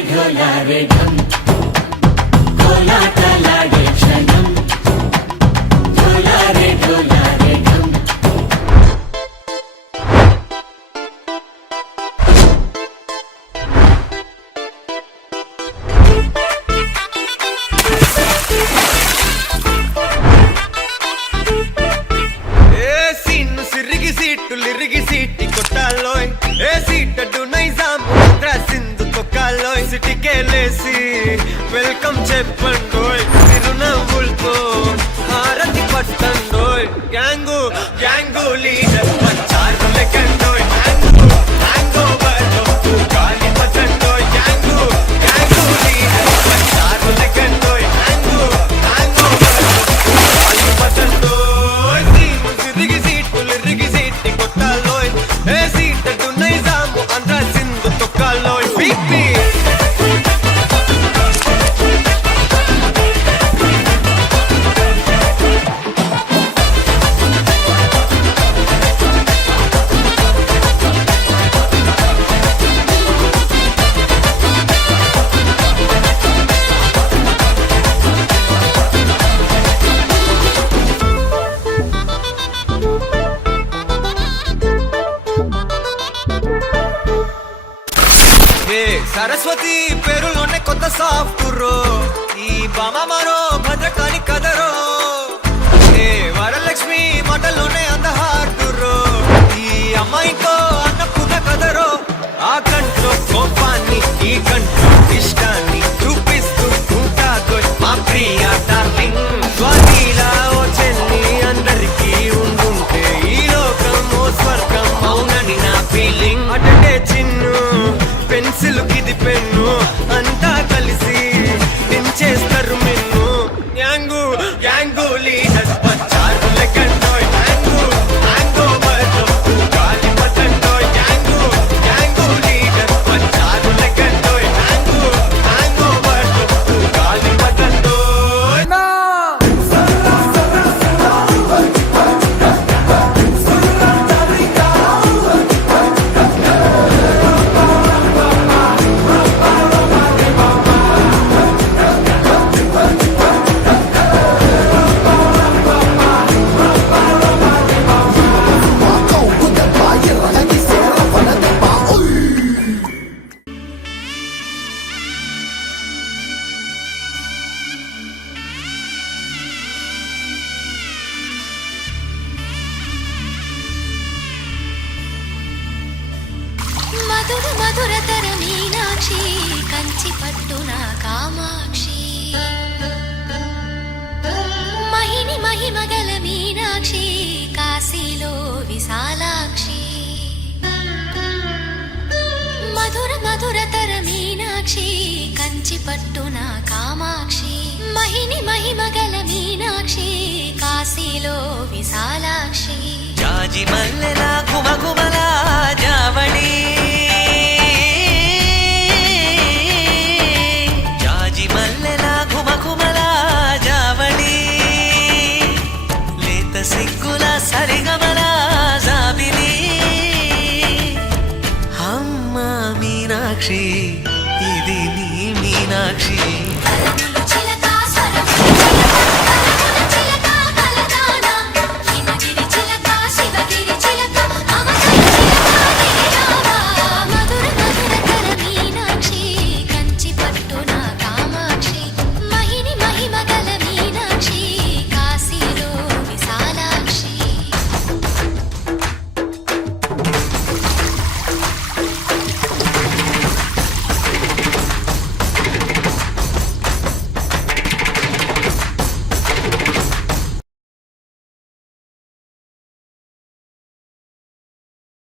ढोलारे ढम कोलाटलाडे क्षणम ढोलारे ढोलारे ढम लिरिगी सीटी कोटालोय ए सीटडू नैजाम मुद्रा सिंधु तोकालोय सिटी के लेसी वेलकम చెప్పండోయ్ చిరునవ్వులతో హారతి పట్టండోయ్ గ్యాంగు గ్యాంగు లీడర్ పంచారు లెక్కండోయ్ హ్యాంగో బర్లో గాలి పట్టండోయ్ గ్యాంగు గ్యాంగు లీడర్ పంచారు లెక్కండోయ్ హ్యాంగో బర్లో గాలి పట్టండోయ్ సిరిగి సీటు లిరిగి సీటి కొట్టాలోయ్ ఏ సీటడు నైజాము ఆంధ్ర సింధు తొక్కాలోయ్ పీపీ సరస్వతి పేరులోనే కొత్త సాఫ్ట్ రో ఈ బామ మరో భద్రకాళి కదరో ఏ వరలక్ష్మి మాటలోనే అందహార్డు రో ఈ అమ్మాయికో అన్నపూర్ణ కదరో ఆ కంట్లో కోపాన్ని ఈ కంట్లో ఇష్టాన్ని చూపిస్తూ ఉంటాదో మా ప్రియ డార్లింగ్ స్వాతిలా ఓ చెల్లి అందరికీ ఉండుంటే ఈ లోకం ఓ స్వర్గం అవునని నా ఫీలింగ్ అటంటే చిన్ను పెన్సిల్ కిది పెన్ను అంతా కలిసి దించేస్తారు మిన్ను గ్యాంగు గ్యాంగు లీడర్ పంచారు లెక్కండోయ్ హ్యాంగో బర్లో గాలి పట్టండోయ్ గ్యాంగు గ్యాంగు లీడర్ పంచారు లెక్కండోయ్ హ్యాంగో బర్లో గాలి పట్టండోయ్ మధుర మధురతర మీనాక్షి కంచి పట్టున కామాక్షి మహిని మహిమగల మీనాక్షి కాశీలో విశాలాక్షి మధుర మధురతర మీనాక్షి కంచి పట్టున కామాక్షి మహిని మహిమగల మీనాక్షి కాశీలో విశాలాక్షి జాజి మల్లెలా